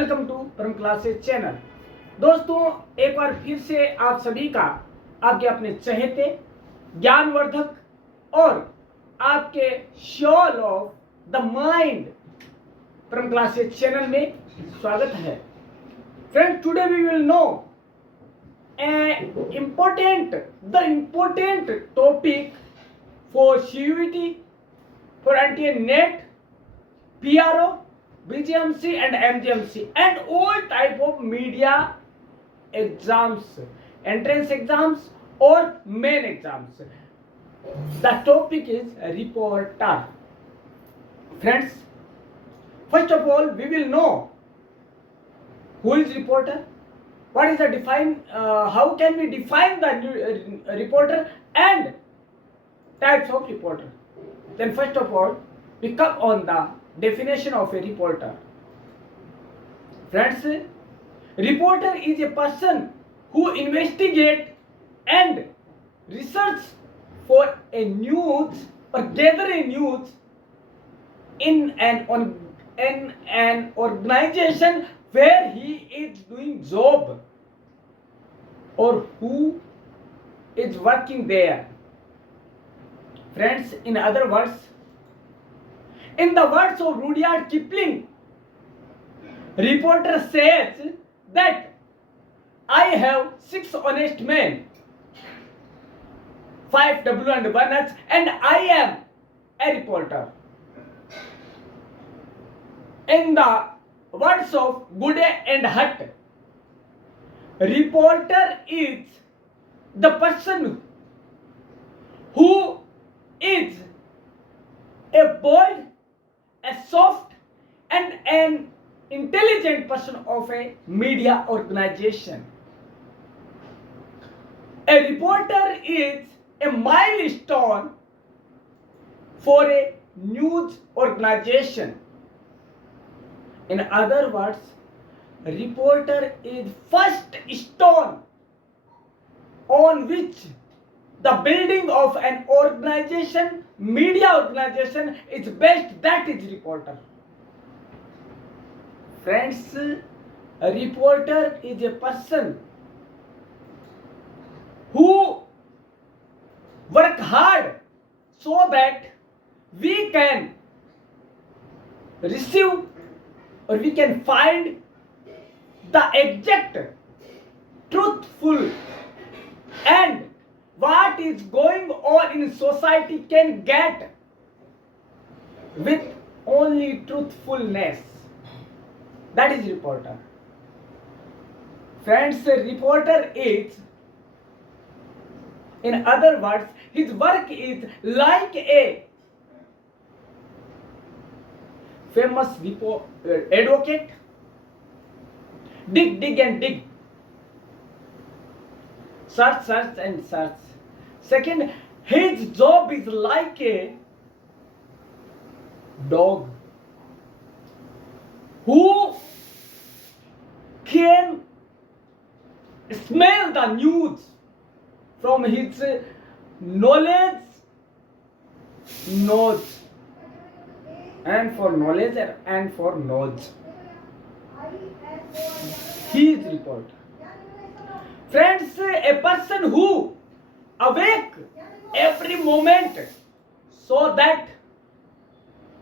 Welcome to परम classes channel. दोस्तों, एक बार फिर से आप सभी का आपके अपने चहेते ज्ञानवर्धक और आपके soul of the mind Param classes channel में स्वागत है। Friends, today we will know the important topic for CUET, for NTA-NET, PRO, BGMC and MGMC and all type of media exams, entrance exams or main exams. The topic is reporter. Friends, first of all we will know who is reporter, what is the how can we define the reporter and types of reporter. Then first of all we come on the definition of a reporter. Friends, reporter is a person who investigates and research for a news or gather a news in an organization where he is doing job or who is working there. Friends, in other words, in the words of Rudyard Kipling, reporter says that I have 6 honest men, 5 W and 1 H, and I am a reporter. In the words of Goode and Hutt, reporter is the person who is a bold, a soft and an intelligent person of a media organization. A reporter is a milestone for a news organization. In other words, a reporter is first stone on which the building of an organization, media organization is based. That is reporter. Friends, a reporter is a person who work hard so that we can receive or we can find the exact, truthful and what is going on in society can get with only truthfulness. That is reporter. Friends, a reporter is, in other words, his work is like a famous advocate. Dig and dig. Search and search. Second, his job is like a dog who can smell the news from his knowledge nose and for knowledge and for nose. He is reporter. Friends, a person who awake every moment so that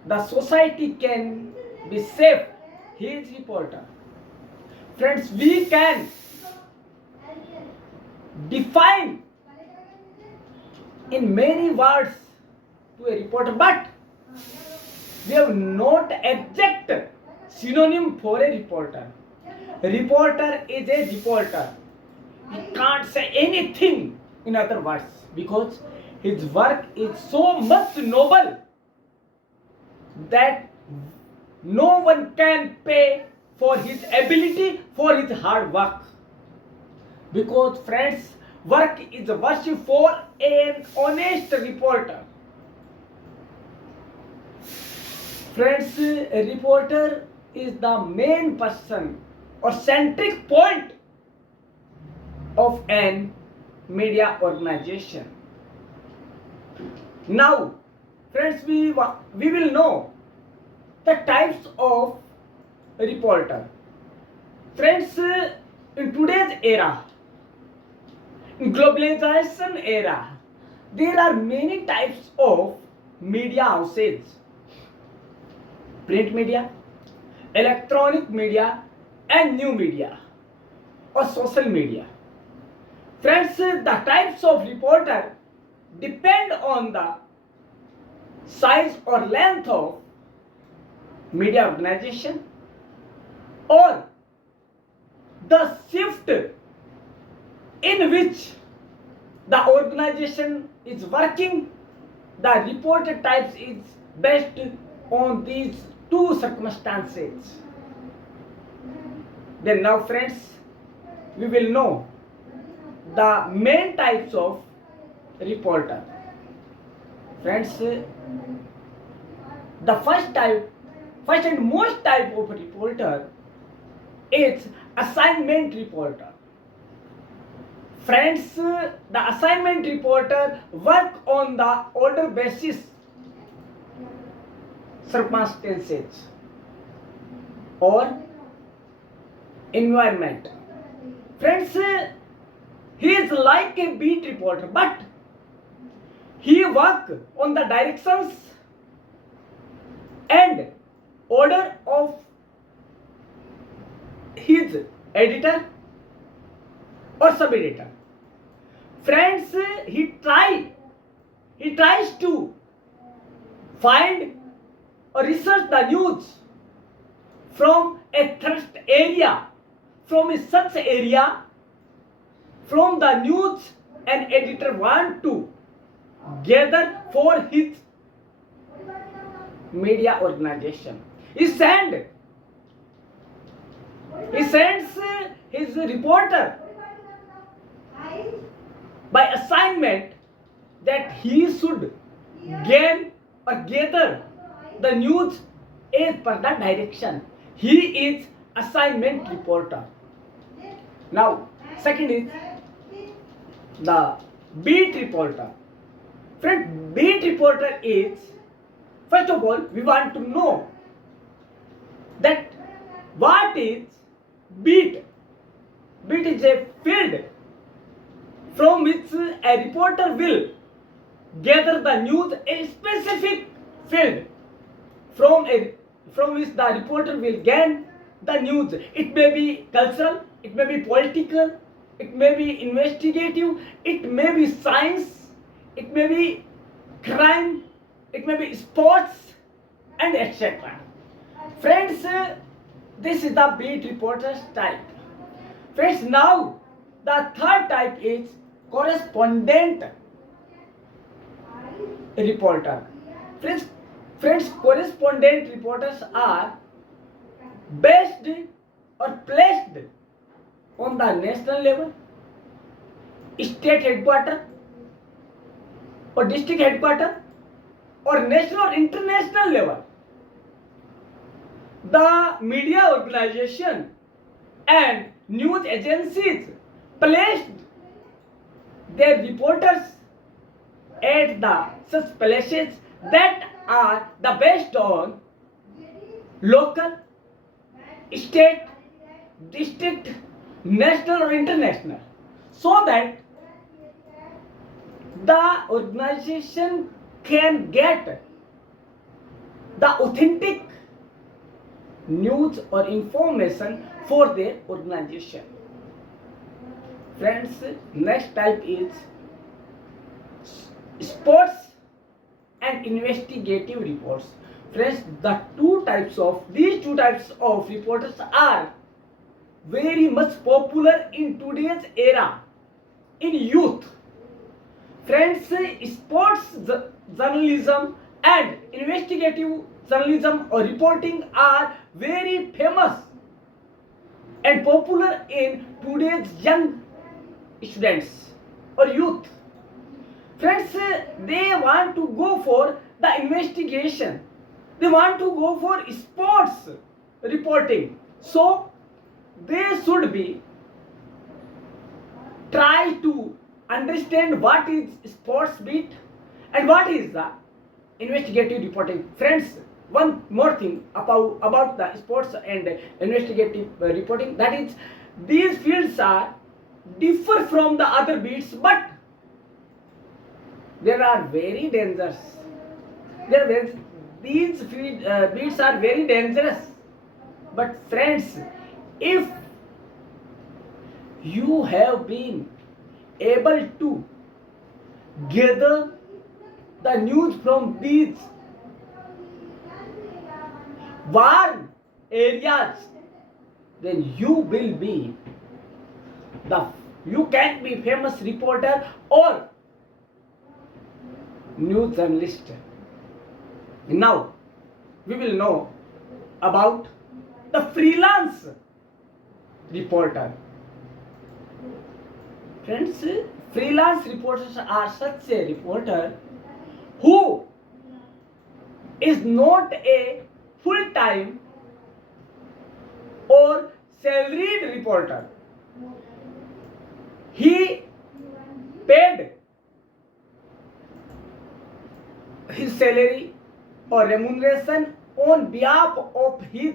the society can be safe, he is reporter. Friends, we can define in many words to a reporter, but we have not exact synonym for a reporter. A reporter is a reporter. He can't say anything in other words because his work is so much noble that no one can pay for his ability, for his hard work. Because friends, work is worship for an honest reporter. Friends, a reporter is the main person or centric point of an media organization. Now, friends, we will know the types of reporter. Friends, in today's era, in globalization era, there are many types of media houses: print media, electronic media, and new media or social media. Friends, the types of reporter depend on the size or length of media organization or the shift in which the organization is working. The reported types is based on these two circumstances. Then now friends, we will know the main types of reporter. Friends, the first and most type of reporter is assignment reporter. Friends, the assignment reporter work on the order basis circumstances or environment. Friends, he is like a beat reporter, but he work on the directions and order of his editor or sub-editor. Friends, he tries to find or research the news from a thrust area, from a such area, from the news an editor want to gather for his media organization. He sends his reporter by assignment that he should gain or gather the news as per the direction. He is assignment reporter. Now, second is the beat reporter. Friend, beat reporter is, first of all, we want to know that what is beat. Beat is a field from which a reporter will gather the news, a specific field from which the reporter will gain the news. It may be cultural, it may be political, it may be investigative, it may be science, it may be crime, it may be sports, and etc. Friends, this is the beat reporter's type. Friends, now the third type is correspondent reporter. Friends, correspondent reporters are based or placed on the national level, state headquarters, or district headquarters, or national or international level. The media organization and news agencies placed their reporters at the such places that are the based on local, state, district, national or international, so that the organization can get the authentic news or information for their organization. Friends, next type is sports and investigative reports. Friends, these two types of reporters are very much popular in today's era in youth. Friends, sports journalism and investigative journalism or reporting are very famous and popular in today's young students or youth. Friends, they want to go for the investigation. They want to go for sports reporting. So, they should be try to understand what is sports beat and what is the investigative reporting. Friends, one more thing about the sports and investigative reporting, that is, these fields are differ from the other beats, but they are very dangerous. These beats are very dangerous. But friends, if you have been able to gather the news from these warm areas, then you will be you can be famous reporter or news journalist. Now we will know about the freelance reporter. Friends, freelance reporters are such a reporter who is not a full-time or salaried reporter. He paid his salary or remuneration on behalf of his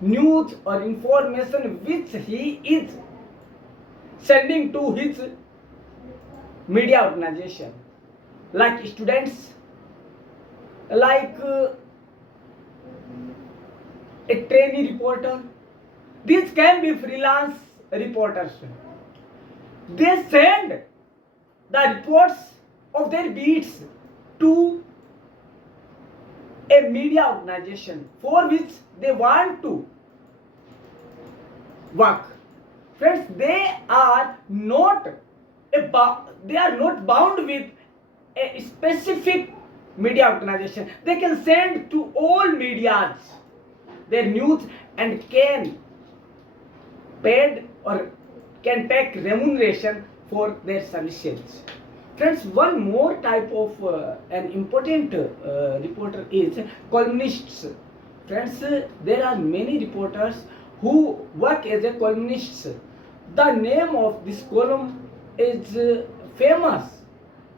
news or information which he is sending to his media organization, like students, like a trainee reporter. These can be freelance reporters. They send the reports of their beats to a media organization for which they want to work. Friends, they are not bound with a specific media organization. They can send to all medias their news and can paid or can take remuneration for their services. Friends, one more type of an important reporter is columnists. Friends, there are many reporters who work as a columnists. The name of this column is famous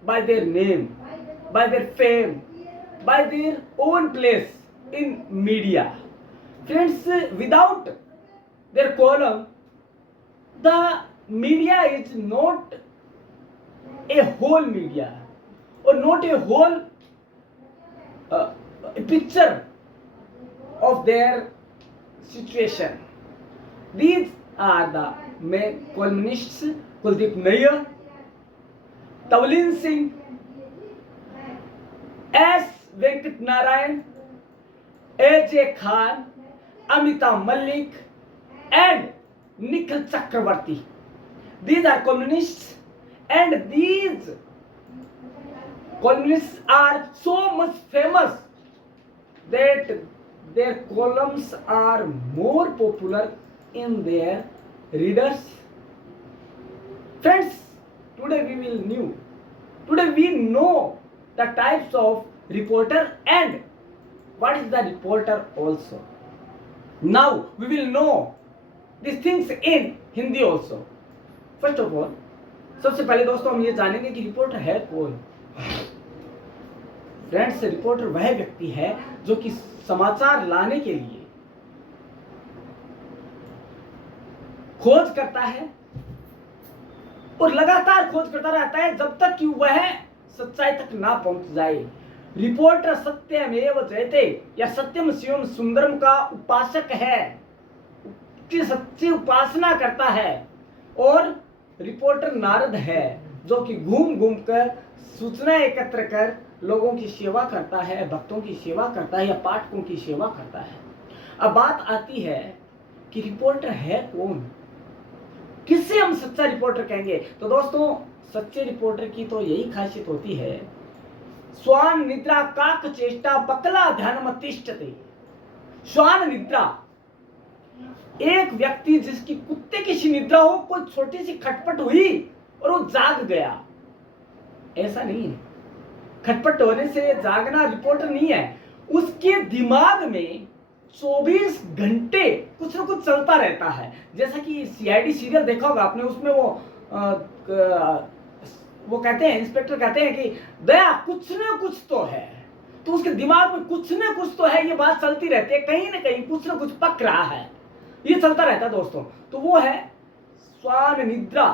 by their name, by their fame, by their own place in media. Friends, without their column, the media is not a whole media or not a whole picture of their situation. These are the main columnists: Kuldeep Nayyar, Tawlin Singh, S. Venkat Narayan, A.J. Khan, Amitabh Malik, and Nikhil Chakravarti. These are columnists, and these columnists are so much famous that their columns are more popular in their readers. Friends, today we know the types of reporter and what is the reporter also. Now we will know these things in Hindi also. First of all, सबसे पहले दोस्तों हम ये जानेंगे कि रिपोर्टर है कौन. Friends, reporter वह व्यक्ति है जो कि समाचार लाने के लिए खोज करता है और लगातार खोज करता रहता है जब तक कि वह सच्चाई तक ना पहुंच जाए. रिपोर्टर सत्यमेव जयते या सत्यम शिवम सुंदरम का उपासक है, उसकी सच्ची उपासना करता है. और रिपोर्टर नारद है जो कि घूम घूम कर सूचना एकत्र कर लोगों की सेवा करता है, भक्तों की सेवा करता है या पाठकों की सेवा करता है. अब बात आती है कि रिपोर्टर है कौन, किससे हम सच्चा रिपोर्टर कहेंगे. तो दोस्तों, सच्चे रिपोर्टर की तो यही खासियत होती है, स्वान निद्रा काक चेष्टा बकला ध्यानमतिष्ठते. स्वान निद्रा, एक व्यक्ति जिसकी कुत्ते की सी निद्रा हो, कोई छोटी सी खटपट हुई और वो जाग गया, ऐसा नहीं है. खटपट होने से जागना रिपोर्टर नहीं है. उसके दिमाग में 24 घंटे कुछ ना कुछ चलता रहता है. जैसा कि सीआईडी सीरियल देखा होगा आपने, उसमें वो कहते हैं, इंस्पेक्टर कहते हैं कि दया कुछ ना कुछ तो है. तो उसके दिमाग में कुछ ना कुछ तो है, ये बात चलती रहती है, कहीं ना कहीं कुछ ना कुछ पक रहा है, ये चलता रहता है दोस्तों। तो वो है स्वान निद्रा।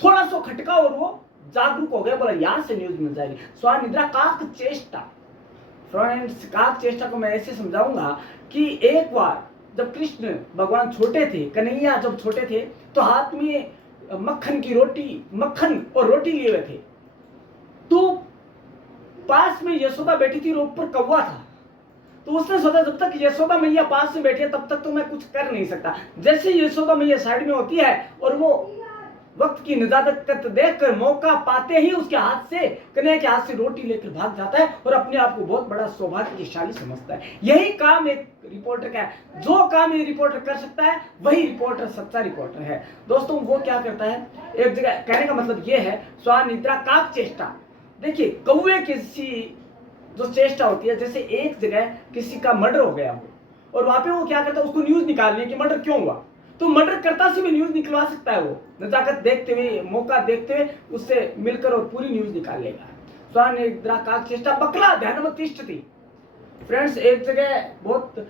थोड़ा सा खटका और वो जागरूक हो गया, बोला यहां से न्यूज मिल जाएगी। स्वान निद्रा काक चेष्टा। फ्रेंड्स, काक चेष्टा को मैं ऐसे समझाऊंगा कि एक बार जब कृष्ण भगवान छोटे थे, कन्हैया जब छोटे थे, तो हाथ में मक्खन की रोटी, मक्खन और रोटी लिए हुए थे। तो पास में यशोदा बैठी थी और ऊपर कौवा था। तो उसने सोचा जब तक यशोदा मैया पास में बैठी है तब तक तो मैं कुछ कर नहीं सकता। जैसे यशोदा मैया साइड में होती है और वो वक्त की निजादत देखकर मौका पाते ही उसके हाथ से, कन्हैया के हाथ से रोटी लेकर भाग जाता है और अपने आप को बहुत बड़ा सौभाग्यशाली समझता है। यही काम एक रिपोर्टर का है। जो काम ये रिपोर्टर कर सकता है वही रिपोर्टर सच्चा रिपोर्टर है। दोस्तों वो क्या करता है, एक जगह कहने का मतलब ये है स्वान निद्रा काक चेष्टा। देखिए कौवे किसी जो चेष्टा होती है, जैसे एक जगह किसी का मर्डर हो गया हो और वहां पे वो क्या करता है, उसको न्यूज निकालने की मर्डर क्यों हुआ, तो मर्डर करता से भी न्यूज निकलवा सकता है। वो नजाकत देखते हुए, मौका देखते हुए उससे मिलकर और पूरी न्यूज निकाल लेगा। स्वान निद्रा काक चेष्टा बकला ध्यान तिष्ठति। फ्रेंड्स, एक जगह बहुत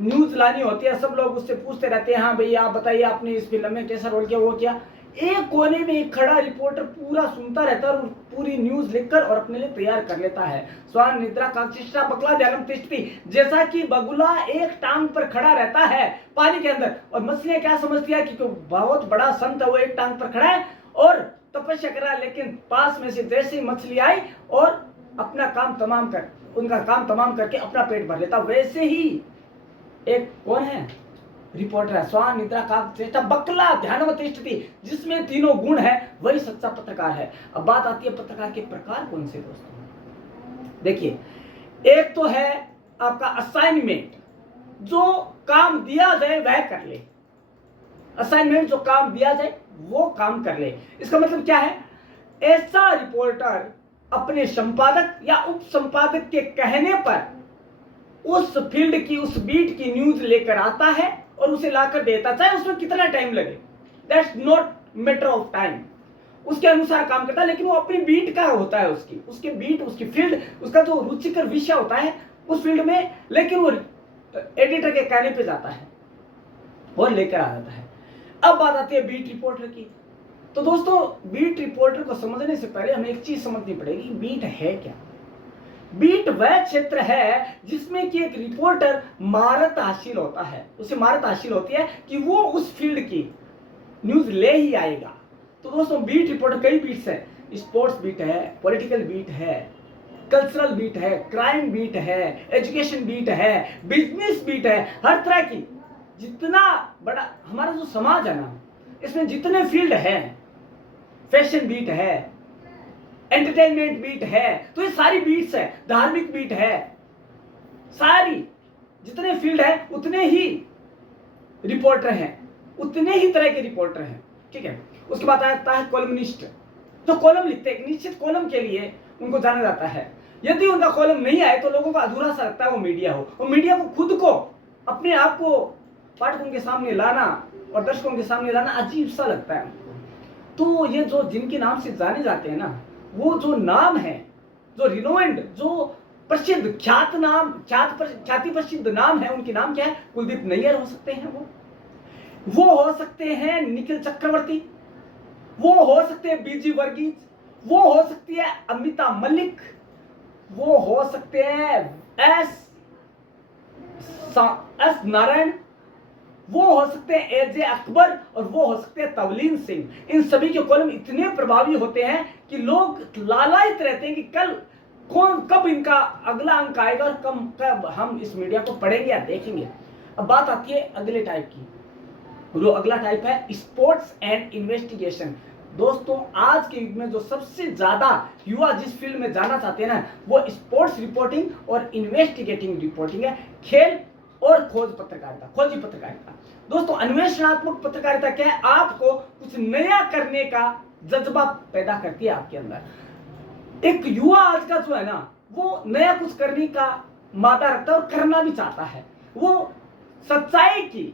न्यूज लानी होती है, सब लोग उससे पूछते रहते हैं, हाँ भैया आप बताइए आपने इस फिल्म में कैसा रोल किया, वो किया। एक कोने में एक खड़ा रिपोर्टर पूरा सुनता रहता है और पूरी न्यूज लिखकर और अपने लिए तैयार कर लेता है। स्वान निद्रा काक्षिष्टा बगुला ध्यानम तिष्ठति। जैसा कि बगुला एक टांग पर खड़ा रहता है पानी के अंदर, और मछलियां क्या समझती है कि बहुत बड़ा संत है, वो एक टांग पर खड़ा है और तपस्या कर रहा है, लेकिन पास में से जैसे ही मछली आई और अपना काम तमाम कर, उनका काम तमाम करके अपना पेट भर लेता। वैसे ही एक कौन है, रिपोर्टर है। स्वान निद्रा काक चेष्टा बकला ध्यानम तिष्ठति। जिसमें तीनों गुण है वही सच्चा पत्रकार है। अब बात आती है पत्रकार के प्रकार कौन से दोस्तों। देखिए, एक तो है आपका असाइनमेंट, जो काम दिया जाए वह कर ले। असाइनमेंट, जो काम दिया जाए वो काम कर ले। इसका मतलब क्या है, ऐसा रिपोर्टर अपने संपादक या उप संपादक के कहने पर उस फील्ड की, उस बीट की न्यूज लेकर आता है और उसे लाकर देता, चाहे उसमें कितना टाइम लगे, that's not matter of time, उसके अनुसार काम करता है। लेकिन वो अपनी बीट का होता है, उसकी बीट, उसकी फील्ड, उसका जो रुचिकर विषय होता है उस फील्ड में, लेकिन वो एडिटर के कहने पे जाता है और लेकर आ जाता है। अब बात आती है बीट रिपोर्टर की। तो दोस्तों, बीट रिपोर्टर को समझने से पहले हमें एक चीज समझनी पड़ेगी, बीट है क्या। बीट वह क्षेत्र है जिसमें कि एक रिपोर्टर महारत हासिल होता है, उसे महारत हासिल होती है कि वो उस फील्ड की न्यूज ले ही आएगा। तो दोस्तों, बीट रिपोर्टर कई बीट्स है, स्पोर्ट्स बीट है, पॉलिटिकल बीट है, कल्चरल बीट है, क्राइम बीट है, एजुकेशन बीट है, बिजनेस बीट है, हर तरह की। जितना बड़ा हमारा जो समाज है ना, इसमें जितने फील्ड है, फैशन बीट है, एंटरटेनमेंट बीट है, तो ये सारी बीट्स है, धार्मिक बीट है, सारी जितने फील्ड है उतने ही रिपोर्टर हैं, उतने ही तरह के रिपोर्टर हैं, ठीक है। उसके बाद आता है कॉलमनिस्ट, तो कॉलम लिखते हैं, निश्चित कॉलम के लिए उनको जाना जाता है। यदि उनका कॉलम नहीं आए तो लोगों को अधूरा सा लगता है वो मीडिया हो, और मीडिया को खुद को, अपने आप को पाठकों के सामने लाना और दर्शकों के सामने लाना अजीब सा लगता है उनको। तो ये जो जिनके नाम से जाने जाते हैं ना, वो जो नाम है, जो रिनोवेंड, जो प्रसिद्ध ख्याति प्रसिद्ध नाम है, उनके नाम क्या है, कुलदीप नैयर हो सकते हैं, वो हो सकते हैं निखिल चक्रवर्ती, वो हो सकते हैं बीजी वर्गीज, वो हो सकती है अमिता मलिक, वो हो सकते हैं एस नारायण, वो हो सकते हैं एजे अकबर, और वो हो सकते हैं तवलीन सिंह। इन सभी के कॉलम इतने प्रभावी होते हैं कि लोग लालायित रहते हैं कि कब इनका अगला अंक आएगा और कब हम इस मीडिया को पढ़ेंगे या देखेंगे। अब बात आती है अगले टाइप की, जो अगला टाइप है स्पोर्ट्स एंड इन्वेस्टिगेशन। दोस्तों, आज के युग में जो सबसे ज्यादा युवा जिस फील्ड में जाना चाहते हैं ना, वो स्पोर्ट्स रिपोर्टिंग और इन्वेस्टिगेटिंग रिपोर्टिंग है, खेल और खोजी पत्रकारिता। दोस्तों, अन्वेषणात्मक पत्रकारिता क्या है, आपको कुछ नया करने का जज्बा पैदा करती है आपके अंदर। एक युवा आज का जो है ना, वो नया कुछ करने का मादा रखता है और करना भी चाहता है, वो सच्चाई की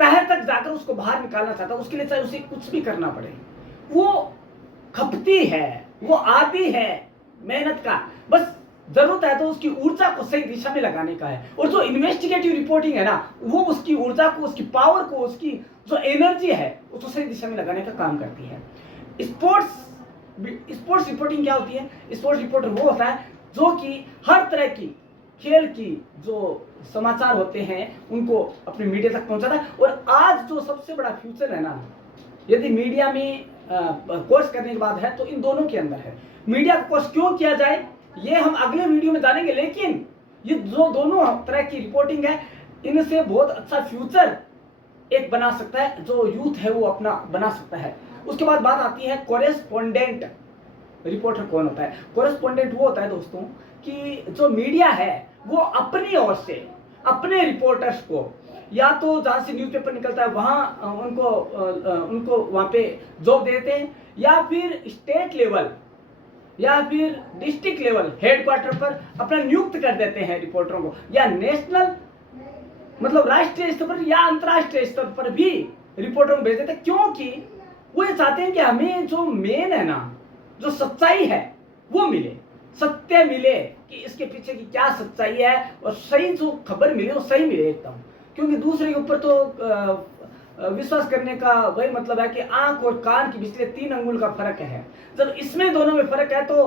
तह तक जाकर उसको बाहर निकालना चाहता है, उसके लिए चाहे उसे कुछ भी करना पड़े। वो खपती है, वो आदी है मेहनत का, बस जरूरत है तो उसकी ऊर्जा को सही दिशा में लगाने का है। और जो इन्वेस्टिगेटिव रिपोर्टिंग है ना, वो उसकी ऊर्जा को, उसकी पावर को, उसकी जो एनर्जी है उसको सही दिशा में लगाने का काम करती है। स्पोर्ट्स रिपोर्टिंग क्या होती है? स्पोर्ट्स रिपोर्टर वो होता है जो कि हर तरह की खेल की जो समाचार होते हैं उनको अपने मीडिया तक पहुंचाता है। और आज जो सबसे बड़ा फ्यूचर है ना, यदि मीडिया में कोर्स करने के बाद है तो इन दोनों के अंदर है। मीडिया का कोर्स क्यों किया जाए ये हम अगले वीडियो में जानेंगे, लेकिन ये जो दोनों तरह की रिपोर्टिंग है इनसे बहुत अच्छा फ्यूचर एक बना सकता है, जो यूथ है वो अपना बना सकता है। उसके बाद बात आती है कोरेस्पोंडेंट रिपोर्टर कौन होता है? कोरेस्पोंडेंट वो होता है दोस्तों कि जो मीडिया है वो अपनी ओर से अपने रिपोर्टर्स को या तो जहां से न्यूज़पेपर निकलता है वहां उनको वहां पे जॉब देते हैं, या फिर स्टेट लेवल या फिर डिस्ट्रिक्ट लेवल हेडक्वार्टर पर अपना नियुक्त कर देते हैं रिपोर्टरों को, या नेशनल मतलब राष्ट्रीय स्तर पर या अंतर्राष्ट्रीय स्तर पर भी रिपोर्टरों को भेज देते हैं। क्योंकि वो ये चाहते हैं कि हमें जो मेन है ना, जो सच्चाई है वो मिले, सत्य मिले कि इसके पीछे की क्या सच्चाई है, और सही जो खबर मिले वो सही मिले एकदम। क्योंकि दूसरे के ऊपर तो विश्वास करने का वही मतलब है कि आंख और कान के बीच में 3 अंगुल का फर्क है। जब इसमें दोनों में फर्क है तो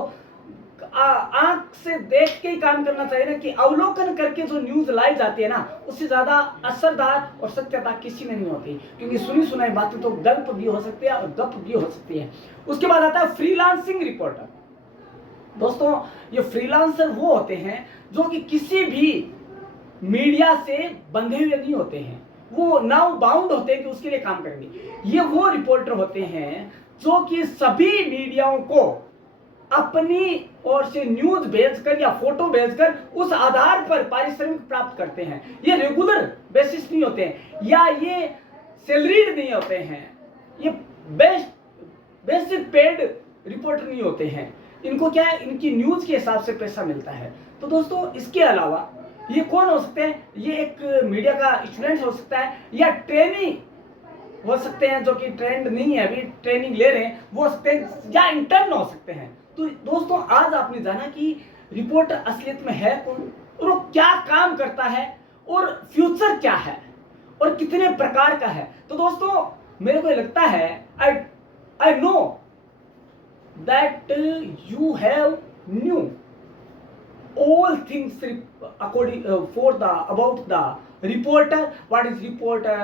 आंख से देख के ही काम करना चाहिए ना, कि अवलोकन करके जो न्यूज लाई जाती है ना उससे ज्यादा असरदार और सत्यता किसी में नहीं होती। क्योंकि सुनी सुनाई बातें तो गल्प भी हो सकती है और गप भी हो सकती है। उसके बाद आता है फ्रीलांसिंग रिपोर्टर। दोस्तों ये फ्रीलांसर वो होते हैं जो कि किसी भी मीडिया से बंधे हुए नहीं होते हैं, वो नाउ बाउंड होते हैं कि उसके लिए काम करेंगे। ये वो रिपोर्टर होते हैं जो कि सभी मीडियाओं को अपनी ओर से न्यूज भेजकर या फोटो भेजकर उस आधार पर पारिश्रमिक प्राप्त करते हैं। ये रेगुलर बेसिस नहीं होते हैं, या ये सैलरीड नहीं होते हैं, ये बेसिक पेड रिपोर्टर नहीं होते हैं। इनको क्या है, इनकी न्यूज के हिसाब से पैसा मिलता है। तो दोस्तों इसके अलावा ये कौन हो सकते हैं? ये एक मीडिया का स्टूडेंट हो सकता है, या ट्रेनी हो सकते हैं जो कि ट्रेंड नहीं है अभी ट्रेनिंग ले रहे हैं वो हो सकते हैं, या इंटर्न हो सकते हैं। तो दोस्तों आज आपने जाना कि रिपोर्टर असलियत में है कौन, और वो क्या काम करता है, और फ्यूचर क्या है, और कितने प्रकार का है। तो दोस्तों मेरे को लगता है I know that you have new all things according for the about the reporter. What is reporter,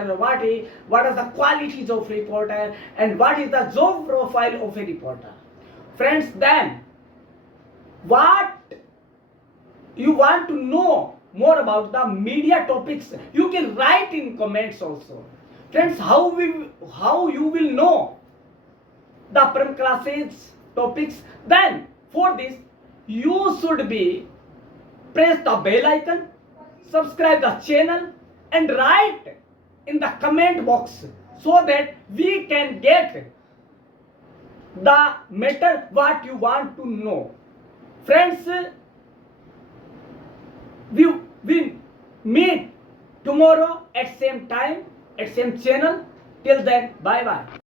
what are the qualities of reporter, and what is the job profile of a reporter. Friends, then what you want to know more about the media topics, you can write in comments also. Friends, how you will know the upper classes topics? Then for this you should be press the bell icon, subscribe the channel, and write in the comment box so that we can get the matter what you want to know. Friends, we meet tomorrow at same time at same channel. Till then, bye bye.